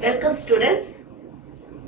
Welcome students.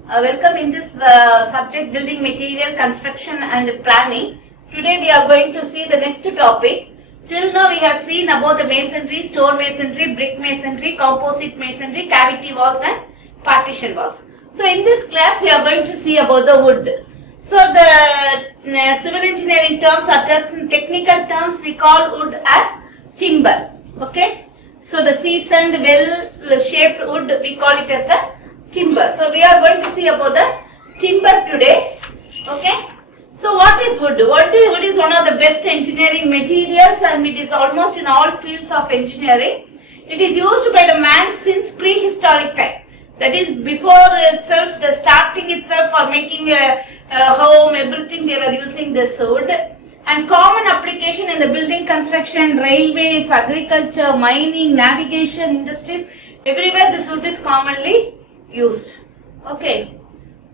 Welcome in this subject building material construction and planning. Today we are going to see the next topic. Till now we have seen about the masonry, stone masonry, brick masonry, composite masonry, cavity walls and partition walls. So in this class we are going to see about the wood. So the civil engineering terms or technical terms we call wood as timber. Okay. So the seasoned, well-shaped wood, we call it as the timber. So we are going to see about the timber today. Okay. So what is wood? Wood is one of the best engineering materials and it is almost in all fields of engineering. It is used by the man since prehistoric time. That is before itself, the starting itself for making a home, everything they were using this wood. And common application in the building construction, railways, agriculture, mining, navigation, industries, everywhere this wood is commonly used. Okay.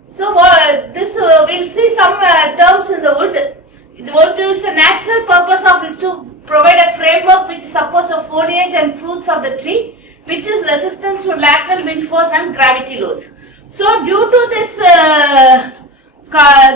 So we'll see some terms in the wood. The wood is a natural purpose of is to provide a framework which supports the foliage and fruits of the tree, which is resistance to lateral wind force and gravity loads. So due to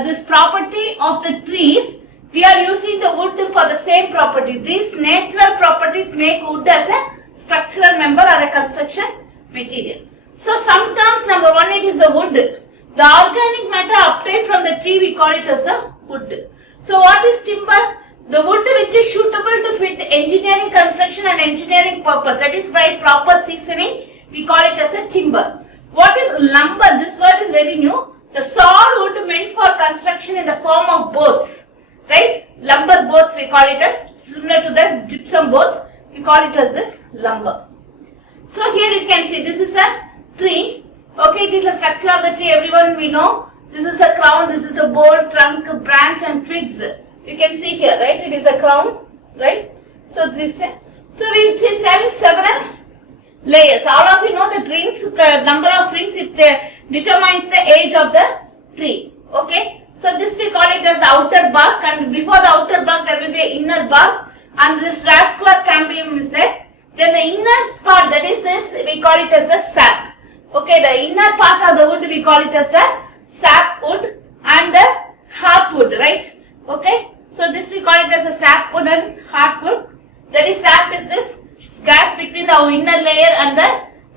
this property of the trees, we are using the wood for the same property. These natural properties make wood as a structural member or a construction material. So some terms, number one, it is the wood. The organic matter obtained from the tree, we call it as the wood. So what is timber? The wood which is suitable to fit engineering construction and engineering purpose. That is by proper seasoning, we call it as a timber. What is lumber? This word is very new. The sawed wood meant for construction in the form of boards. Right? Lumber boards we call it as, similar to the gypsum boards, we call it as this lumber. So here you can see this is a tree. Okay, it is a structure of the tree, everyone we know. This is a crown, this is a bole, trunk, branch and twigs. You can see here, right? It is a crown, right? So it is having several layers. All of you know the rings, number of rings, it determines the age of the tree. Okay. So this we call it as the outer bark, and before the outer bark there will be an inner bark, and this vascular cambium is there. Then the inner part, that is this, we call it as the sap. Okay, the inner part of the wood we call it as the sap wood and the heartwood, right? Okay, so this we call it as the sap wood and heartwood. That is, sap is this gap between the inner layer and the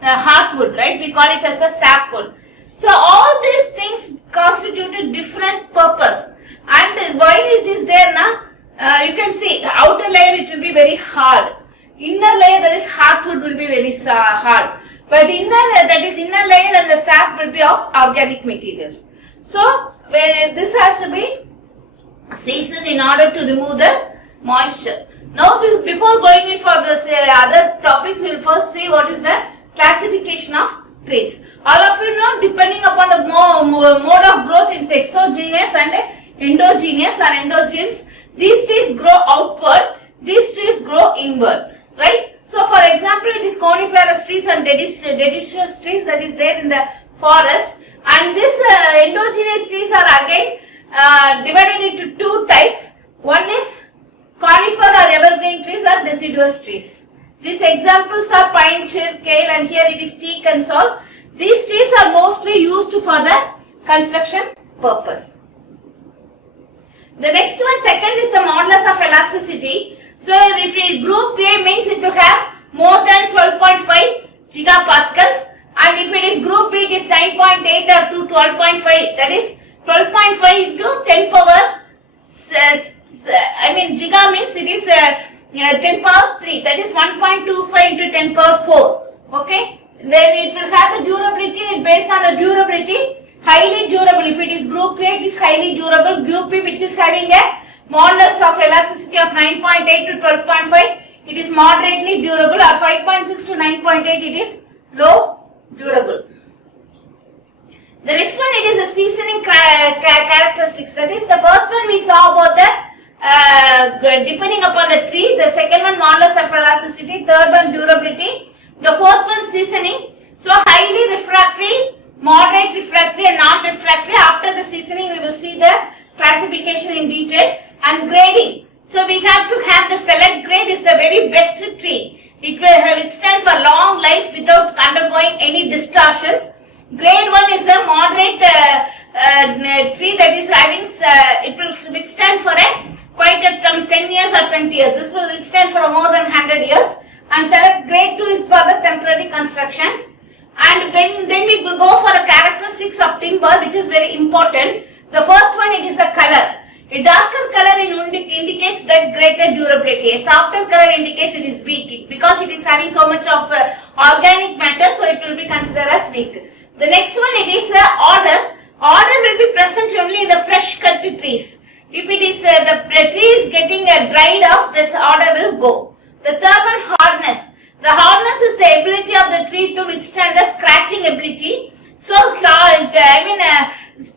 heartwood, right? We call it as the sap wood. So all these things constitute a different purpose, and why it is there now, you can see the outer layer it will be very hard, inner layer, that is heartwood, will be very hard, but inner layer and the sap will be of organic materials. So this has to be seasoned in order to remove the moisture. Now before going in for the other topics, we will first see what is the classification of trees. All of you know, depending upon the mode of growth, it is exogenous and endogenous or endogenous. These trees grow outward, these trees grow inward, right? So for example, it is coniferous trees and deciduous trees that is there in the forest, and these endogenous trees are again divided into two types. One is conifer or evergreen trees or deciduous trees. These examples are pine, shir, kale, and here it is teak and salt. These trees are mostly used for the construction purpose. The next one, second, is the modulus of elasticity. So if it group A means it will have more than 12.5 gigapascals, and if it is group B it is 9.8 or to 12.5, that is 12.5 into 10 power, giga means it is 10 power 3, that is 1.25 into 10 power 4. Okay. Then it will have the durability, based on the durability, highly durable. If it is group A, it is highly durable. Group B, which is having a modulus of elasticity of 9.8 to 12.5, it is moderately durable, or 5.6 to 9.8, it is low durable. The next one, it is the seasoning characteristics. That is, the first one we saw about the depending upon the tree. The second one, modulus of elasticity. Third one, durability. The fourth one, seasoning. So highly refractory, moderate refractory and non-refractory. After the seasoning, we will see the classification in detail. And grading. So we have to have the select grade is the very best tree. It will withstand for long life without undergoing any distortions. Grade 1 is a moderate tree that is having, it will withstand for quite a 10 years or 20 years. This will withstand for more than 100 years. And select grade 2 is for the temporary construction. And then we will go for the characteristics of timber, which is very important. The first one, it is the color. A darker color indicates that greater durability. A softer color indicates it is weak because it is having so much of organic matter, so it will be considered as weak. The next one, it is the order. Order will be present only in the fresh cut trees. If it is the tree is getting dried off, that order will go. The third one, hardness. The hardness is the ability of the tree to withstand the scratching ability. So,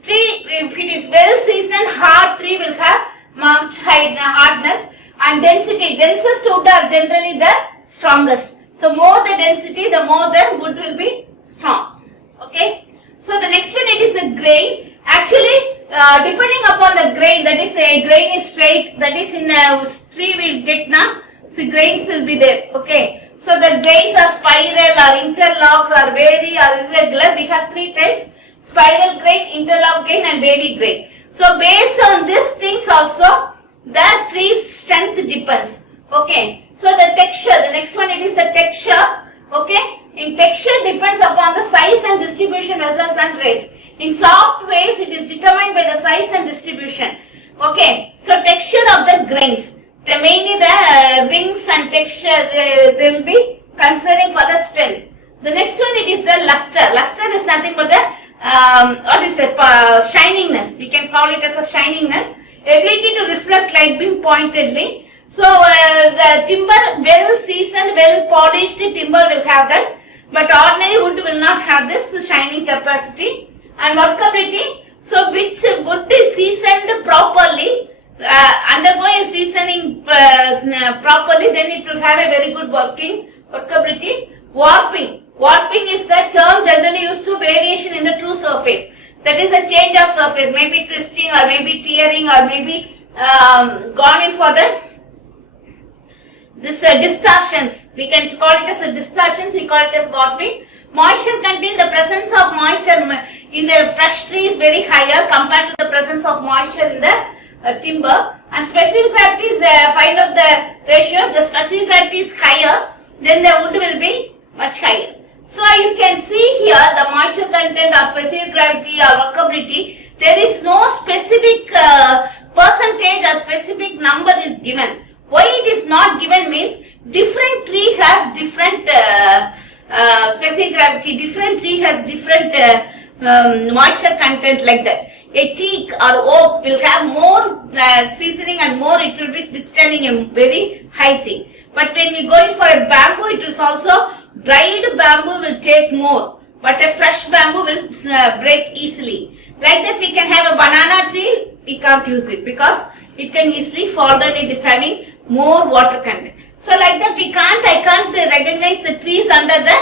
tree, if it is well seasoned, hard tree will have much hardness. And density. Densest wood are generally the strongest. So, more the density, the more the wood will be strong. Okay. So, the next one, it is a grain. Actually, depending upon the grain, that is a grain is straight, that is in a tree will get now. So, grains will be there. Okay. So, the grains are spiral or interlocked or wavy or irregular. We have three types: spiral grain, interlock grain and wavy grain. So, based on these things also, the tree's strength depends. Okay. So, the texture, the next one, it is the texture. Okay. In texture depends upon the size and distribution results and rays. In soft ways, it is determined by the size and distribution. Okay. So, texture of the grains. Mainly the rings and texture they will be considering for the strength. The next one, it is the luster. Luster is nothing but the what is it? Shiningness. We can call it as a shiningness. Ability to reflect light beam pointedly. So the timber, well seasoned, well polished timber will have that, but ordinary wood will not have this shining capacity. And workability. So which wood is seasoned properly, undergoing seasoning properly, then it will have a very good workability. Warping. Warping is the term generally used to variation in the true surface. That is a change of surface, maybe twisting or maybe tearing or maybe gone in for the distortions. We can call it as a distortions, we call it as warping. Moisture content, the presence of moisture in the fresh tree is very higher compared to the presence of moisture in the timber. And specific gravity is find out the ratio. If the specific gravity is higher, then the wood will be much higher. So you can see here the moisture content or specific gravity or workability. There is no specific percentage or specific number is given. Why it is not given means different tree has different specific gravity, different tree has different moisture content like that. A teak or oak will have more seasoning and more it will be withstanding a very high thing. But when we go in for a bamboo, it is also dried bamboo will take more, but a fresh bamboo will break easily. Like that we can have a banana tree, we can't use it because it can easily fall down, it is having more water content. So like that I can't recognize the trees under the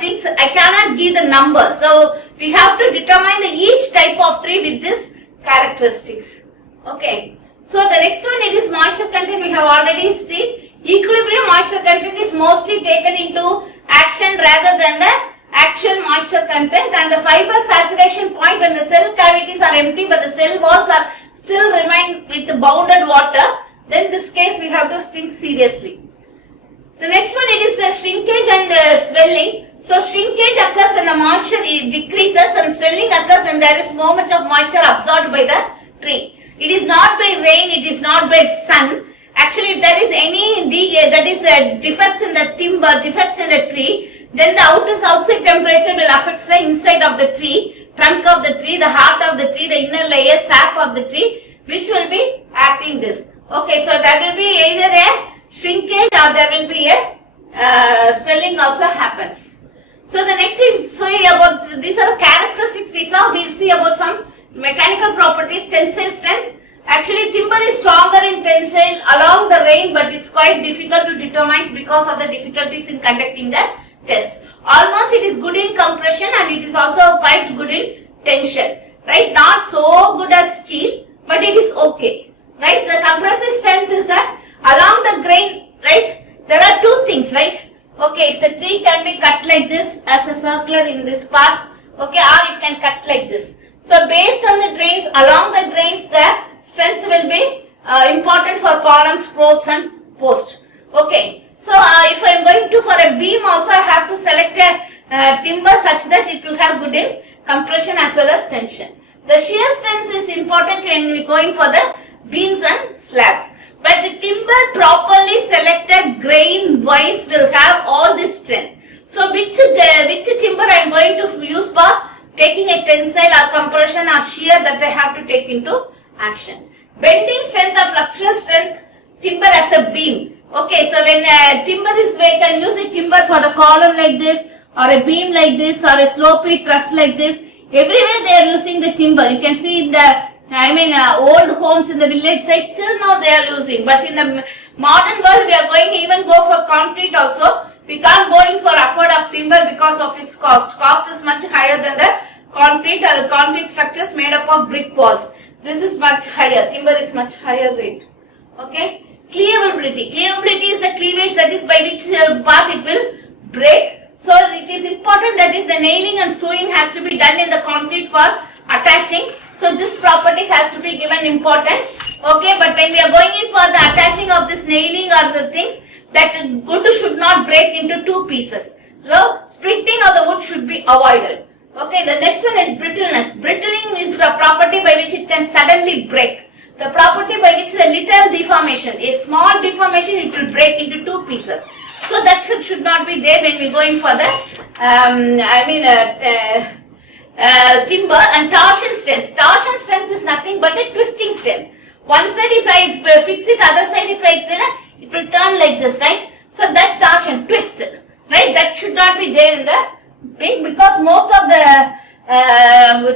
things, I cannot give the number. So we have to determine each type of tree with this characteristics. Okay. So the next one, it is moisture content, we have already seen. Equilibrium moisture content is mostly taken into action rather than the actual moisture content, and the fiber saturation point when the cell cavities are empty but the cell walls are still remain with bounded water, then this case we have to think seriously. The next one, it is shrinkage and swelling. So shrinkage occurs when the moisture decreases and swelling occurs when there is so much of moisture absorbed by the tree. It is not by rain, it is not by sun. Actually, if there is any defects in the timber, defects in the tree, then the outside temperature will affect the inside of the tree, trunk of the tree, the heart of the tree, the inner layer, sap of the tree, which will be acting this. Okay, so there will be either a shrinkage or there will be a swelling also happens. So the next we see about, these are the characteristics we saw, we will see about some mechanical properties, tensile strength. Actually, timber is stronger in tensile along the rain, but it's quite difficult to determine because of the difficulties in conducting the test. Almost it is good in compression and it is also quite good in tension. Right? Not so good as steel, but it is okay. Right? The compressive strength is that along the grain, right? There are two things, right? Okay, if the tree can be cut like this as a circular in this part, okay, or it can cut like this. So based on the drains, along the drains, the strength will be important for columns, supports and posts. Okay, so if I am going to for a beam also, I have to select a timber such that it will have good in compression as well as tension. The shear strength is important when we are going for the beams and slabs. But the timber properly selected grain wise will have all this strength. So which timber I am going to use for taking a tensile or compression or shear, that I have to take into action. Bending strength or flexural strength, timber as a beam. Okay, so when timber is, we can use a timber for the column like this, or a beam like this, or a slopey truss like this. Everywhere they are using the timber. You can see in the old homes in the village side, still now they are using. But in the modern world, we are going to even go for concrete also. We can't go in for afford of timber because of its cost. Cost is much higher than the concrete or the concrete structures made up of brick walls. This is much higher. Timber is much higher rate. Okay. Cleavability. Cleavability is the cleavage, that is by which part it will break. So it is important, that is the nailing and screwing has to be done in the concrete for attaching. So this property has to be given important. Okay, but when we are going in for the attaching of this nailing or the things, that wood should not break into two pieces. So splitting of the wood should be avoided. Okay, the next one is brittleness. Brittling is the property by which it can suddenly break. The property by which the little deformation, a small deformation, it will break into two pieces. So that should not be there when we go in for the timber. And torsion strength. Torsion strength is nothing but a twisting strength. One side if I fix it, other side if it will turn like this, right? So that torsion, twist, right? That should not be there in the thing, because most of the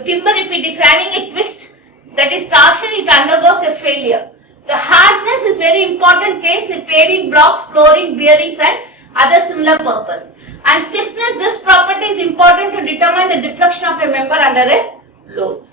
timber, if it is having a twist, that is torsion, it undergoes a failure. The hardness is very important case in paving blocks, flooring, bearings and other similar purpose. And stiffness, this property is important to determine the deflection of a member under a load.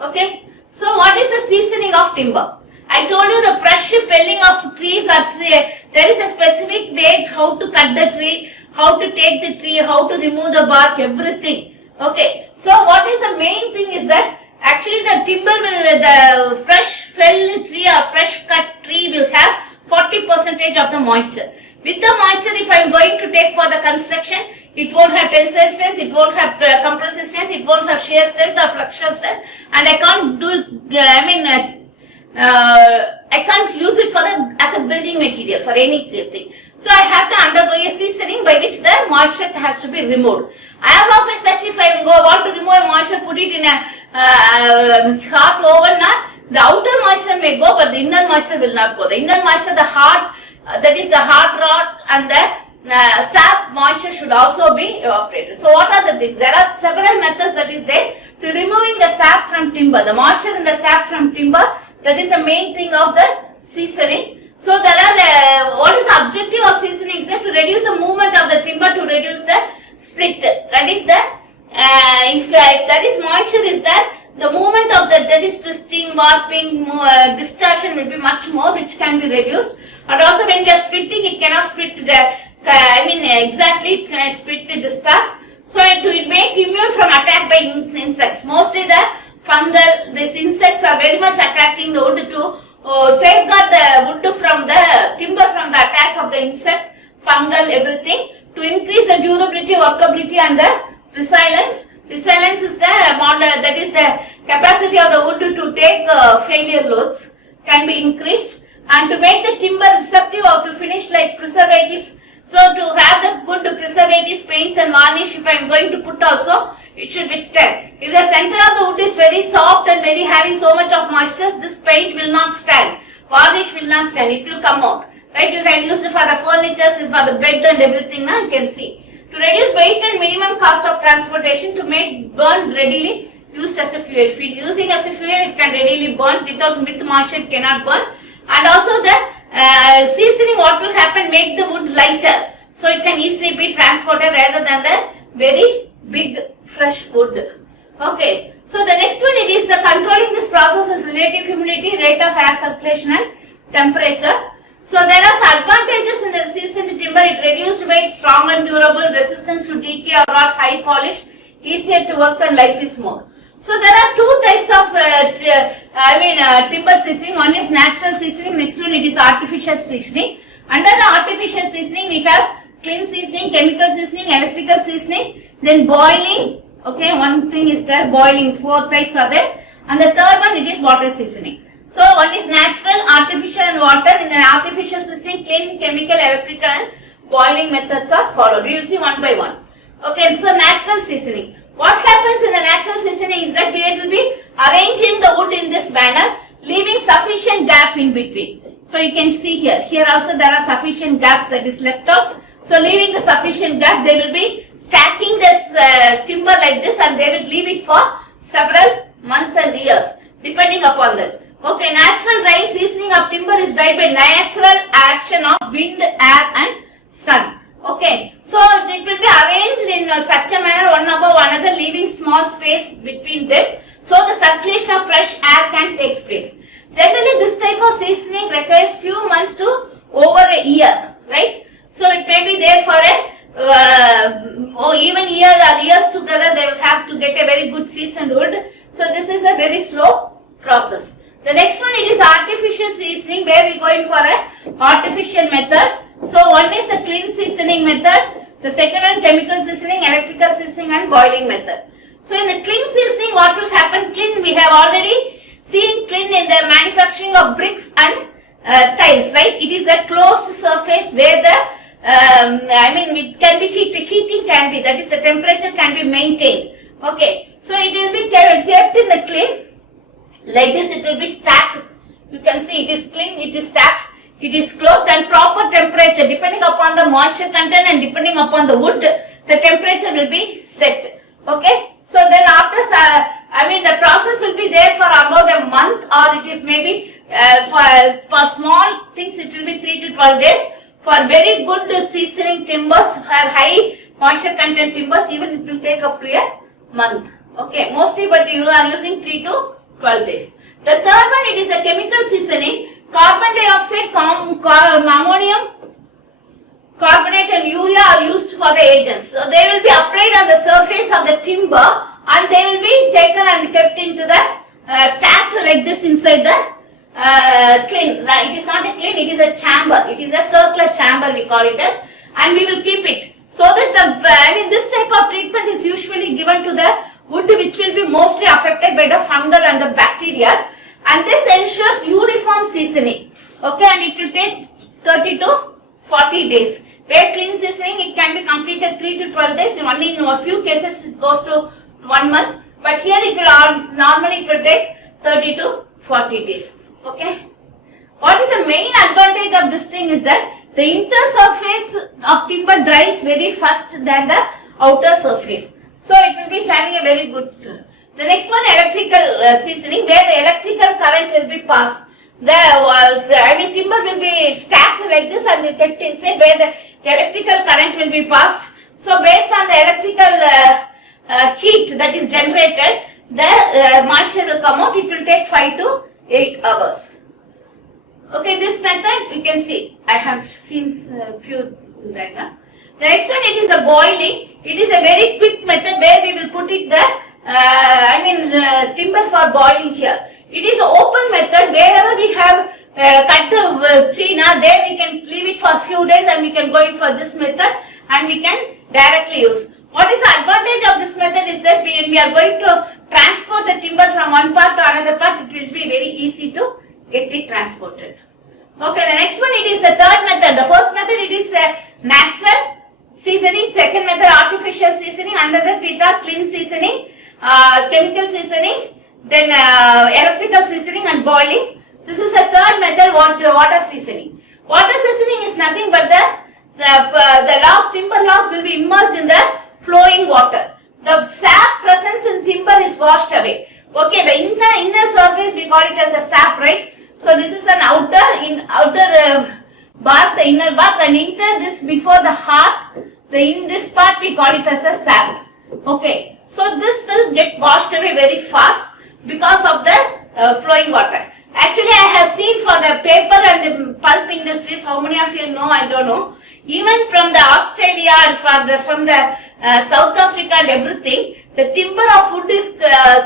Okay. So what is the seasoning of timber? I told you the fresh felling of trees, there is a specific way how to cut the tree, how to take the tree, how to remove the bark, everything. Okay. So what is the main thing is that actually the timber will, the fresh fell tree or fresh cut tree will have 40% of the moisture. With the moisture, if I am going to take for the construction, it won't have tensile strength, it won't have compressive strength, it won't have shear strength or flexural strength, and I can't do, I can't use it for the, as a building material for anything. So I have to undergo a seasoning by which the moisture has to be removed. I am often such, if I want to remove a moisture, put it in a hot oven, the outer moisture may go, but the inner moisture will not go. The inner moisture, the hard, that is the hard rot and the sap moisture should also be evaporated. So what are the things? There are several methods that is there to removing the sap from timber. The moisture in the sap from timber, that is the main thing of the seasoning. So there are, what is the objective of seasoning is that to reduce the movement of the timber, to reduce the split. That is the, if that is moisture is there, the movement of that is twisting, warping, distortion will be much more, which can be reduced. And also when we are splitting, it cannot split exactly split to distort. So to make immune from attack by insects, mostly the fungal, these insects are very much attracting the wood to safeguard the wood from the timber from the attack of the insects, fungal, everything, to increase the durability, workability and the resilience. Resilience is the model, that is the capacity of the wood to take failure loads can be increased, and to make the timber receptive or to finish like preservatives. So to have the good preservatives, paints and varnish, if I am going to put also, it should withstand. If the center of the wood is very soft and very having so much of moisture, this paint will not stand. Varnish will not stand, it will come out. Right, you can use it for the furniture, for the bed and everything, now you can see. To reduce weight and minimum cost of transportation, to make burn readily used as a fuel. If it is using as a fuel, it can readily burn, with moisture it cannot burn. And also the seasoning, what will happen, make the wood lighter. So it can easily be transported rather than the very big fresh wood. Okay. So the next one, it is the controlling this process is relative humidity, rate of air circulation and temperature. So there are advantages in the seasoned timber. It reduced weight, strong and durable, resistance to decay or rot, high polish, easier to work and life is more. So there are two types of timber seasoning. One is natural seasoning, next one it is artificial seasoning. Under the artificial seasoning we have clean seasoning, chemical seasoning, electrical seasoning, then boiling. Okay, one thing is there, boiling, 4 types are there, and the third one it is water seasoning. So one is natural, artificial and water. In the artificial seasoning, clean, chemical, electrical and boiling methods are followed. We will see one by one. Okay, so natural seasoning. What happens in the natural seasoning is that we will be arranging the wood in this manner, leaving sufficient gap in between. So you can see here, here also there are sufficient gaps that is left out. So leaving the sufficient gap, they will be stacking this timber like this and they will leave it for several months and years depending upon that. Okay, natural dry seasoning of timber is dried by natural action of wind, air and sun. Okay, so it will be arranged in such a manner, one above another, leaving small space between them, so the circulation of fresh air can take place. Generally, this type of seasoning requires few months to over a year, right? So it may be there for a even year or years together. They will have to get a very good seasoned wood. So this is a very slow process. The next one, it is artificial seasoning, where we go in for a artificial method. So one is the clean seasoning method, the second one chemical seasoning, electrical seasoning and boiling method. So in the clean seasoning, what will happen? Clean, we have already seen clean in the manufacturing of bricks and tiles, right? It is a closed surface where the it can be heating can be, that is the temperature can be maintained. Okay, so it will be kept in the clean like this. It will be stacked. You can see it is clean, it is stacked. It is closed and proper temperature depending upon the moisture content and depending upon the wood, the temperature will be set. Okay. So then after, the process will be there for about a month, or it is maybe for small things it will be 3 to 12 days. For very good seasoning timbers or high moisture content timbers, even it will take up to a month. Okay. Mostly, but you are using 3 to 12 days. The third one, it is a chemical seasoning. Carbon dioxide, ammonium carbonate and urea are used for the agents. So they will be applied on the surface of the timber and they will be taken and kept into the stacked like this inside the clean. Right? It is not a clean, it is a chamber. It is a circular chamber, we call it as, and we will keep it. So that this type of treatment is usually given to the wood which will be mostly affected by the fungal and the bacteria. And this ensures uniform seasoning. Okay, and it will take 30 to 40 days. Where clean seasoning, it can be completed 3 to 12 days. Only in a few cases it goes to 1 month. But here it will normally it will take 30 to 40 days. Okay. What is the main advantage of this thing is that the inner surface of timber dries very fast than the outer surface. So it will be having a very good. The next one, electrical seasoning, where the electrical current will be passed. Timber will be stacked like this and kept inside, where the electrical current will be passed. So based on the electrical heat that is generated, the moisture will come out. It will take 5 to 8 hours. Okay, this method you can see. I have seen a few that. The next one, it is a boiling. It is a very quick method where we will put it timber for boiling here. It is an open method. Wherever we have cut the tree, now there we can leave it for a few days and we can go in for this method and we can directly use. What is the advantage of this method is that when we are going to transport the timber from one part to another part, it will be very easy to get it transported. Okay, the next one, it is the third method. The first method, it is natural seasoning. Second method, artificial seasoning. Under that we have clean seasoning, chemical seasoning, then electrical seasoning and boiling. This is a third method, water seasoning. Water seasoning is nothing but the timber logs will be immersed in the flowing water. The sap presence in timber is washed away. Okay, the inner surface we call it as the sap, right? So this is an outer bark, the inner bark, and inner this before the heart. In this part we call it as a sap. Okay, so this will get washed away very fast because of the flowing water. Actually, I have seen for the paper and the pulp industries, how many of you know, I don't know. Even from the Australia and from the South Africa and everything, the timber of wood is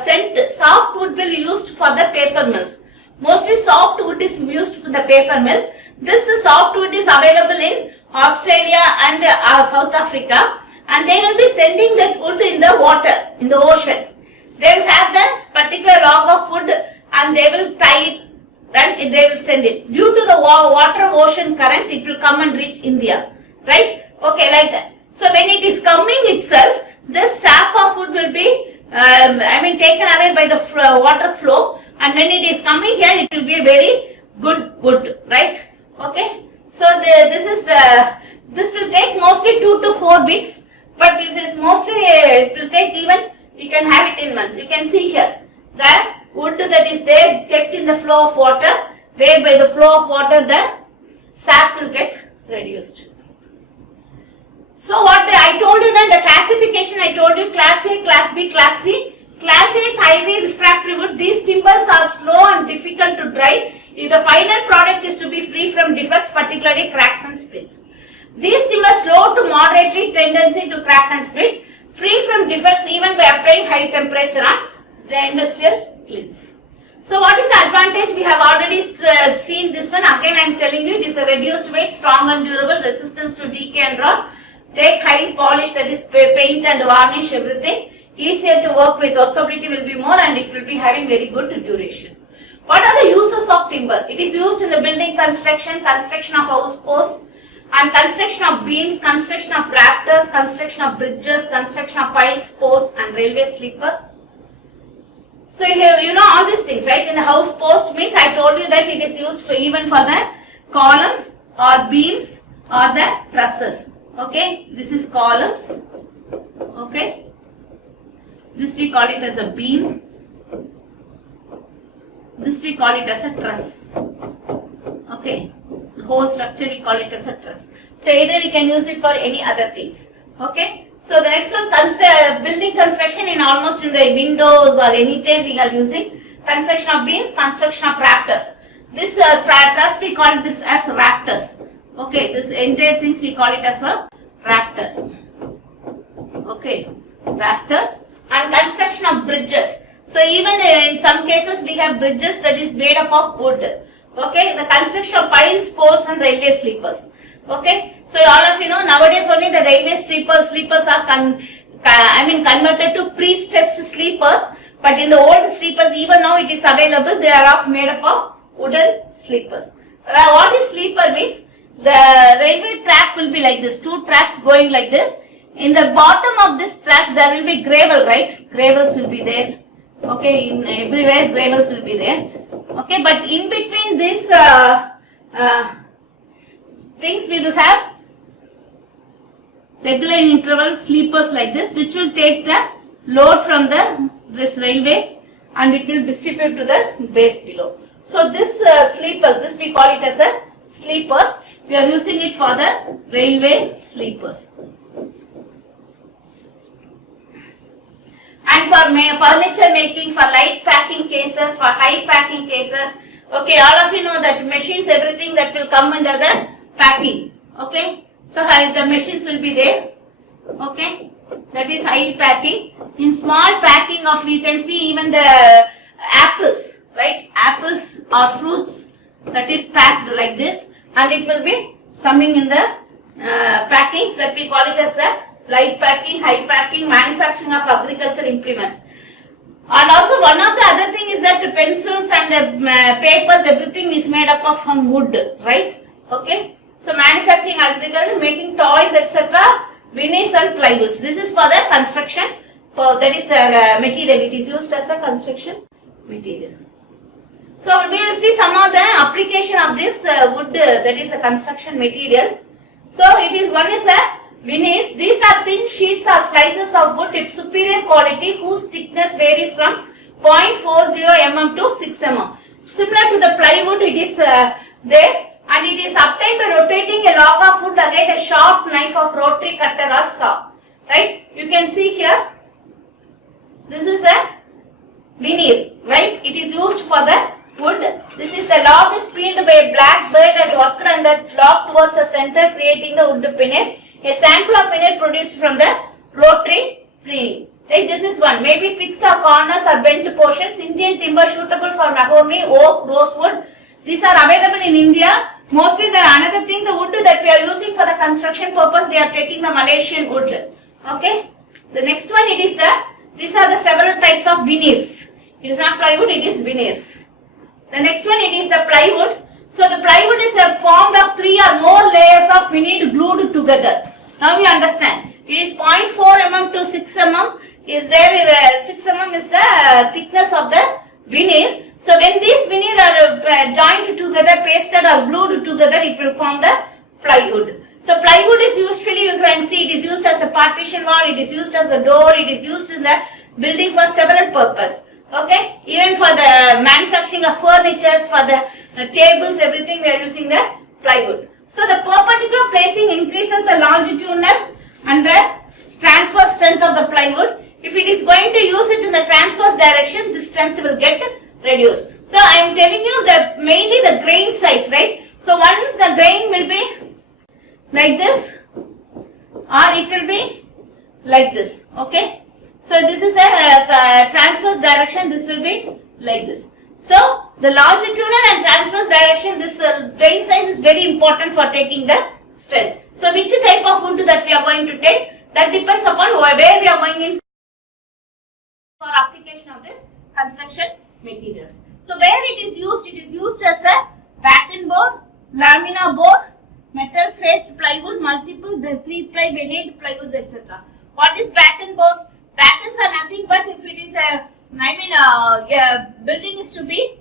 sent, soft wood will be used for the paper mills. Mostly soft wood is used for the paper mills. This soft wood is available in Australia and South Africa, and they will be sending that wood in the water, in the ocean. They will have this particular log of wood and they will tie it and they will send it. Due to the water ocean current, it will come and reach India. Right? Okay, like that. So when it is coming itself, this sap of wood will be taken away by the water flow, and when it is coming here, it will be a very good wood. Right? Okay. So this will take mostly 2 to 4 weeks, but it is mostly it will take even, we can have it in months. You can see here the wood that is there kept in the flow of water, where by the flow of water the sap will get reduced. So what I told you now, the classification I told you, class A, class B, class C. Class A is highly refractory wood. These timbers are slow and difficult to dry. If the final product is to be free from defects, particularly cracks and splits. These timbers slow to moderately tendency to crack and split, free from defects even by applying high temperature on the industrial kilns. So what is the advantage? We have already seen this one. Again I am telling you, it is a reduced weight, strong and durable, resistance to decay and rot, take high polish, that is paint and varnish, everything. Easier to work with, workability will be more, and it will be having very good duration. What are the uses of timber? It is used in the building construction, construction of house posts, and construction of beams, construction of rafters, construction of bridges, construction of piles, posts and railway sleepers. So you know all these things, right? In the house post means I told you that it is used for even for the columns or beams or the trusses. Okay, this is columns. Okay, this we call it as a beam. This we call it as a truss. Okay, the whole structure we call it as a truss. So either we can use it for any other things. Okay, so the next one, building construction, in almost in the windows or anything we are using construction of beams, construction of rafters. This truss we call this as rafters. Okay, this entire things we call it as a rafter. Okay, rafters, and construction of bridges. So even in some cases we have bridges that is made up of wood. Okay, the construction of piles, poles and railway sleepers. Okay, so all of you know nowadays only the railway sleepers are converted to pre-stressed sleepers, but in the old sleepers even now it is available, they are made up of wooden sleepers. What is sleeper means? The railway track will be like this, 2 tracks going like this. In the bottom of this tracks there will be gravel, right? Gravels will be there. Okay, in everywhere gravels will be there. Okay, but in between these things we will have regular interval sleepers like this, which will take the load from this railways and it will distribute to the base below. So this sleepers, this we call it as a sleepers. We are using it for the railway sleepers. And for furniture making, for light packing cases, for high packing cases. Okay, all of you know that machines, everything that will come under the packing. Okay, so the machines will be there. Okay, that is high packing. In small packing of, you can see even the apples, right? Apples or fruits that is packed like this, and it will be coming in the packings that we call it as the light packing, high packing, manufacturing of agriculture implements. And also one of the other thing is that the pencils and the papers, everything is made up of from wood, right? Okay. So manufacturing agriculture, making toys, etc. Veneers and plywoods. This is for the construction. That is material. It is used as a construction material. So we will see some of the application of this wood, that is the construction materials. So it is, one is the veneers. These are thin sheets or slices of wood with superior quality whose thickness varies from 0.40 mm to 6 mm. Similar to the plywood, it is there, and it is obtained by rotating a log of wood against a sharp knife of rotary cutter or saw. Right? You can see here, this is a veneer, right? It is used for the wood. This is the log is peeled by a black bird and worked on the log towards the center, creating the wood veneer. A sample of veneer produced from the rotary pruning. Right, this is one. Maybe fixed or corners or bent portions. Indian timber suitable for mahogany, oak, rosewood. These are available in India. Mostly the another thing, the wood that we are using for the construction purpose, they are taking the Malaysian wood. Okay. The next one, it is these are the several types of veneers. It is not plywood, it is veneers. The next one, it is the plywood. So the plywood is formed of 3 or more layers of veneer glued together. Now we understand. It is 0.4 mm to 6 mm. Is there 6 mm is the thickness of the veneer. So when these veneer are joined together, pasted or glued together, it will form the plywood. So plywood is usually, you can see, it is used as a partition wall, it is used as a door, it is used in the building for several purposes. Okay, even for the manufacturing of furnitures, for the tables, everything we are using the plywood. So the perpendicular placing increases the longitudinal and the transverse strength of the plywood. If it is going to use it in the transverse direction, the strength will get reduced. So I am telling you that mainly the grain size, right? So one, the grain will be like this or it will be like this. Okay. So this is a transverse direction, this will be like this. So the longitudinal and transverse direction, this grain size is very important for taking the strength. So which type of wood that we are going to take, that depends upon where we are going in for application of this construction materials. So where it is used as a batten board, lamina board, metal faced plywood, multiple, the 3-ply, veneered plywoods, etc. What is batten board? Battens are nothing but if it is a, building is to be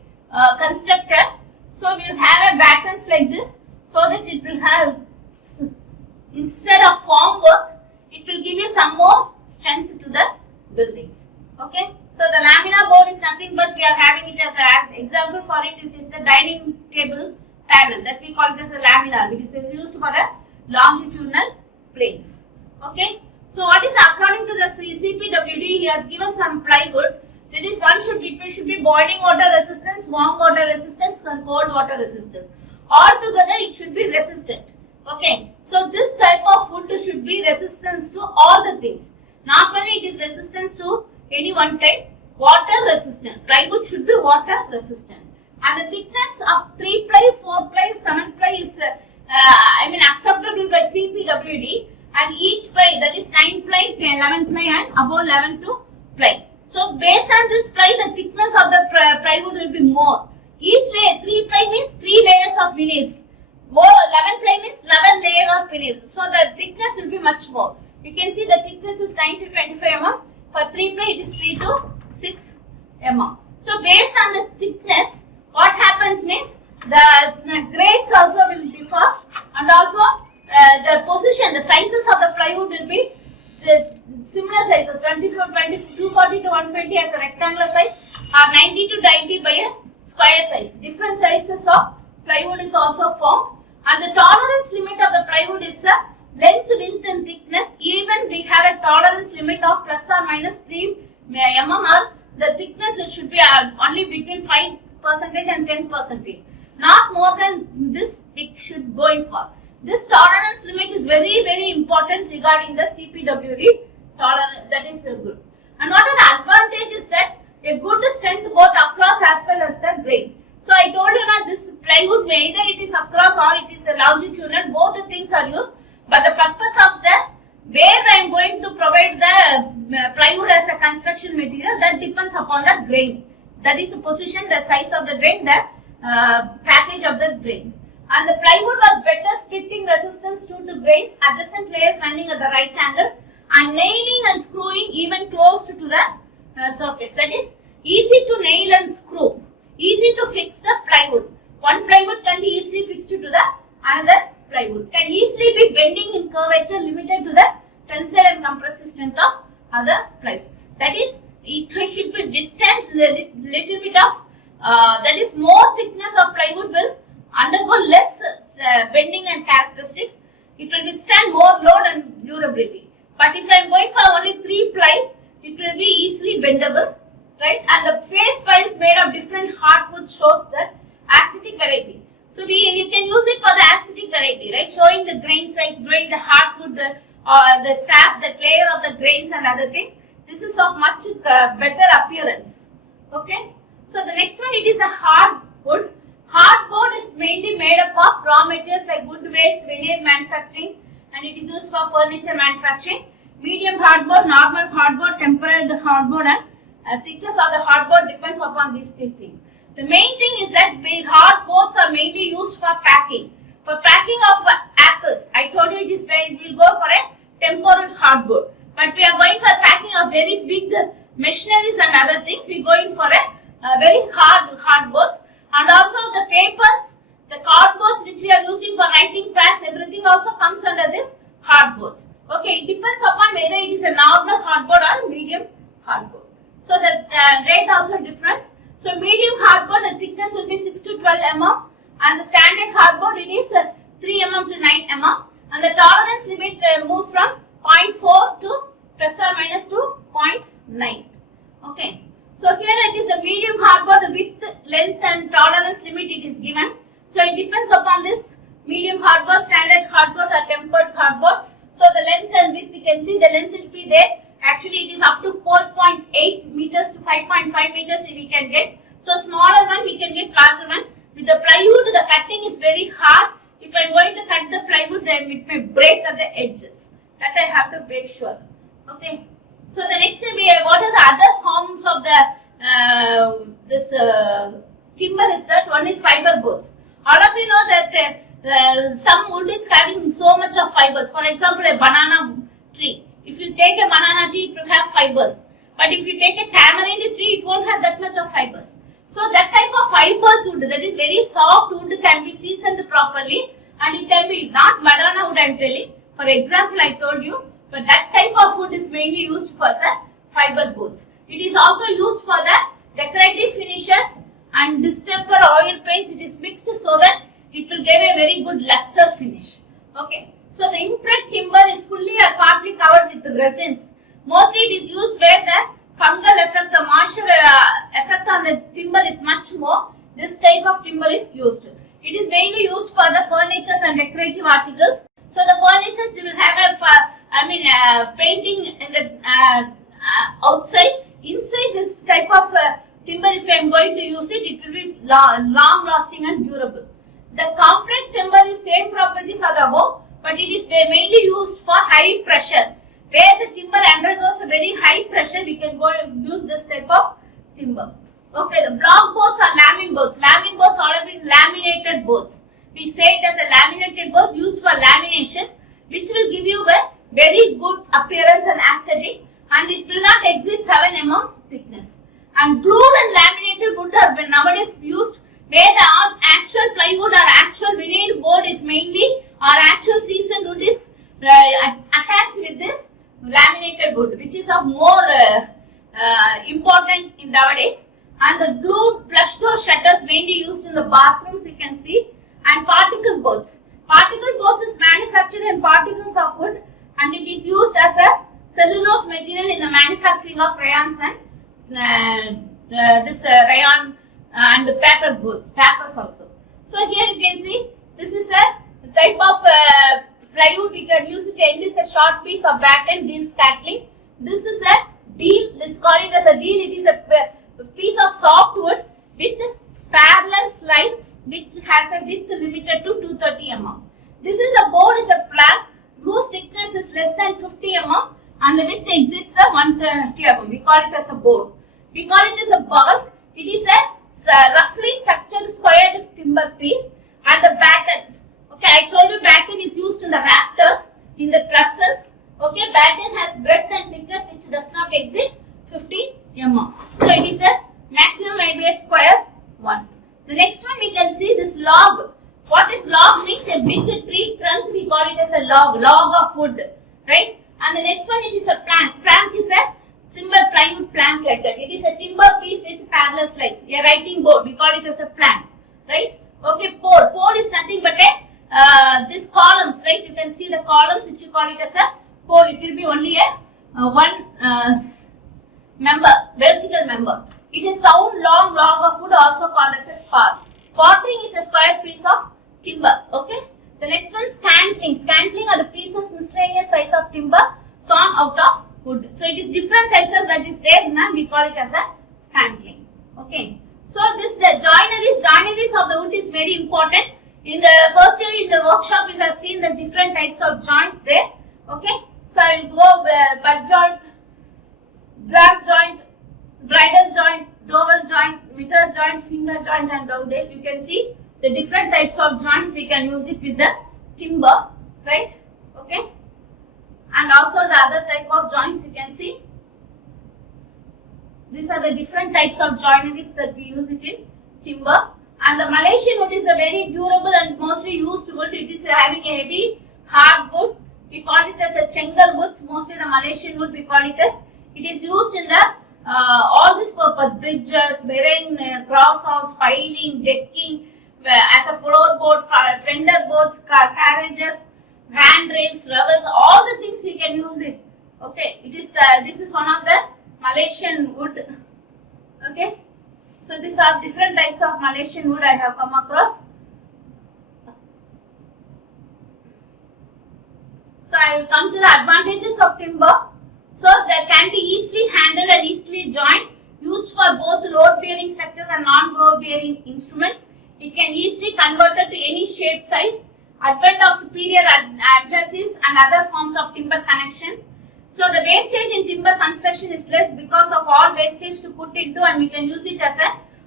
constructed. So we will have a battens like this, so that it will have, instead of form work, it will give you some more strength to the buildings. Okay. So the lamina board is nothing but we are having it as example for it is the dining table panel that we call it as a laminar. It is used for the longitudinal planes. Okay. So what is according to the CPWD, he has given some plywood. That is it should be boiling water resistance, warm water resistance and cold water resistance. Altogether it should be resistant. Okay. So this type of wood should be resistance to all the things. Not only it is resistance to any one type, water resistant. Plywood should be water resistant. And the thickness of 3-ply, 4-ply, 7-ply is acceptable by CPWD. And each ply, that is 9-ply, 11-ply and above 11-ply. So based on this ply, the thickness of the plywood will be more. Each layer, 3-ply means 3 layers of veneers. 11-ply means 11 layers of veneers. So the thickness will be much more. You can see the thickness is 9 to 25 mm. For 3-ply it is 3 to 6 mm. So based on the thickness, what happens means the grades also will differ, and also the position, the sizes of the plywood will be the similar sizes, 240 to 120 as a rectangular size or 90 to 90 by a square size. Different sizes of plywood is also formed, and the tolerance limit of the plywood is the length, width and thickness. Even we have a tolerance limit of plus or minus 3 mm, or the thickness it should be only between 5% and 10%. Not more than this we should go in for. This tolerance limit is very, very important regarding the CPWD tolerance. That is good. And what are the advantages? That a good strength both across as well as the grain. So I told you that this plywood may either it is across or it is a longitudinal. Both the things are used. But the purpose of where I am going to provide the plywood as a construction material, that depends upon the grain. That is the position, the size of the grain, the package of the grain. And the plywood was better splitting resistance due to grains, adjacent layers running at the right angle, and nailing and screwing even close to the surface. That is easy to nail and screw, easy to fix the plywood. One plywood can be easily fixed to the another plywood. Can easily be bending in curvature limited to the tensile and compressive strength of other plywood. That is, it should be withstand little bit of that is more thickness of plywood will undergo less bending and characteristics. It will withstand more load and durability. But if I am going for only 3-ply, it will be easily bendable, right? And the face ply is made of different hardwood, shows the the hardwood the sap, the layer of the grains and other things. This is of much better appearance. Okay. So the next one, it is a hardwood. Hardboard is mainly made up of raw materials like wood waste, veneer manufacturing, and it is used for furniture manufacturing. Medium hardboard, normal hardboard, tempered hardboard, and thickness of the hardboard depends upon these things. The main thing is that big hardboards are mainly used for packing. For packing of apples, I told you it is very, we will go for a tempered hardboard. But we are going for packing of very big machineries and other things. We are going for a very hardboards. And also the papers, the cardboards which we are using for writing pads, everything also comes under this hardboards. Okay, it depends upon whether it is a normal hardboard or medium hardboard. So the rate also difference. So medium hardboard, the thickness will be 6 to 12 mm, and the standard hardboard it is 3 mm to 9 mm, and the tolerance limit moves from 0.4 to plus or minus to 0.9. Okay. So here it is the medium hardboard, the width, length and tolerance limit it is given. So it depends upon this medium hardboard, standard hardboard or tempered hardboard. So the length and width, you can see the length will be there. Actually it is up to 4.8 meters to 5.5 meters we can get. So smaller one we can get larger one. With the plywood, the cutting is very hard. If I am going to cut the plywood, then it may break at the edges. That I have to make sure. Okay. So the next what are the other forms of the timber is that one is fiber boards. All of you know that some wood is having so much of fibers. For example, a banana tree. If you take a banana tree, it will have fibers. But if you take a tamarind tree, it won't have that much of fibers. So that type of fibers wood, that is very soft wood, can be seasoned properly, and it can be not banana wood, I am telling. For example, I told you. But that type of wood is mainly used for the fiber boards. It is also used for the decorative finishes and distemper oil paints. It is mixed so that it will give a very good luster finish. Okay. So the impreg timber is fully or partly covered with resins. Mostly it is used where the fungal effect, the moisture effect on the timber is much more. This type of timber is used. It is mainly used for the furnitures and decorative articles. So the furnitures, they will have a painting in the outside. Inside this type of timber, if I am going to use it, it will be long lasting and durable. The compressed timber is same properties as above, but it is mainly used for high pressure. Where the timber undergoes a very high pressure, we can go and use this type of timber. Okay, the block boards are lamin boards. Lamin boards are all of it laminated boards. We say it as a laminated boards used for laminations, which will give you a very good appearance and aesthetic, and it will not exceed 7 mm thickness. And glued and laminated wood are nowadays used where the actual plywood or actual veneered board is mainly, or actual seasoned wood is attached with this laminated wood, which is of more important in nowadays. And the glued flush door shutters mainly used in the bathrooms, you can see. And particle boards. Particle boards is manufactured in particles of wood, and it is used as a cellulose material in the manufacturing of rayons and rayon and paper boards, papers also. So here you can see this is a type of plywood. We can use it. End is a short piece of batten deal scattling. This is a deal. Let's call it as a deal. It is a piece of soft wood with parallel slides which has a width limited to 230 mm. This is a board, is a plank whose thickness is less than 50 mm and the width exceeds 130 mm. We call it as a board. We call it as a bulk. It is a roughly structured squared timber piece, and the batten. Okay, I told you batten is used in the rafters, in the trusses. Okay, batten has breadth and thickness which does not exceed 50 mm. So it is a maximum maybe a square one. The next one we can see this log. What is log means? A big tree trunk, we call it as a log of wood, right? And the next one, it is a plank. Plank is a timber plywood plank like that. It is a timber piece with parallel slides. A writing board, we call it as a plank, right? Okay, pole. Pole is nothing but a this columns, right? You can see the columns which you call it as a pole. It will be only a one member, vertical member. It is sound long log of wood, also called as a spar. Potting is a square piece of timber. Okay. The next one, scantling. Scantling are the pieces miscellaneous size of timber sawn out of wood. So it is different sizes that is there, now we call it as a scantling. Okay. So this the joineries of the wood is very important. In the first year in the workshop we have seen the different types of joints there. Okay. So I will go butt joint, drag joint, bridle joint, dowel joint, mitre joint, finger joint and dowel. You can see the different types of joints we can use it with the timber, right? Okay. And also the other type of joints you can see. These are the different types of joineries that we use it in timber. And the Malaysian wood is a very durable and mostly used wood. It is having a heavy hard wood. We call it as a chengal woods. Mostly the Malaysian wood we call it as. It is used in the all this purpose: bridges, bearing, crosshouse, piling, decking, as a floorboard, fender boards, carriages, handrails, levels. All the things we can use it. Okay, it is this is one of the Malaysian wood. Okay, so these are different types of Malaysian wood I have come across. So I will come to the advantages of timber. So they can be easily handled and easily joined, used for both load bearing structures and non-load bearing instruments. It can easily converted to any shape, size. Advent of superior adhesives and other forms of timber connections. So the wastage in timber construction is less because of all wastage to put into, and we can use it as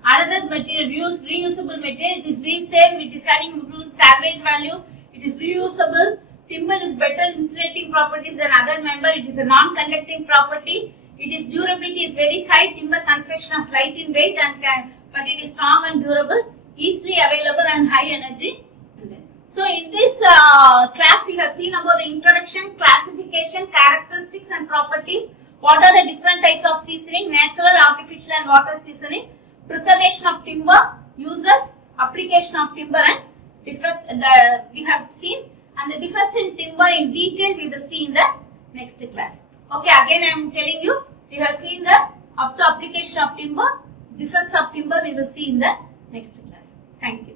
another material, reusable material. It is resale, it is having good salvage value, it is reusable. Timber is better insulating properties than other member. It is a non-conducting property. Its durability is very high. Timber construction is light in weight but it is strong and durable, easily available and high energy. So in this class we have seen about the introduction, classification, characteristics and properties. What are the different types of seasoning, natural, artificial and water seasoning, preservation of timber, uses, application of timber and defect we have seen, and the defects in timber in detail we will see in the next class. Okay, again I am telling you, we have seen the up to application of timber, defects of timber we will see in the next class. Thank you.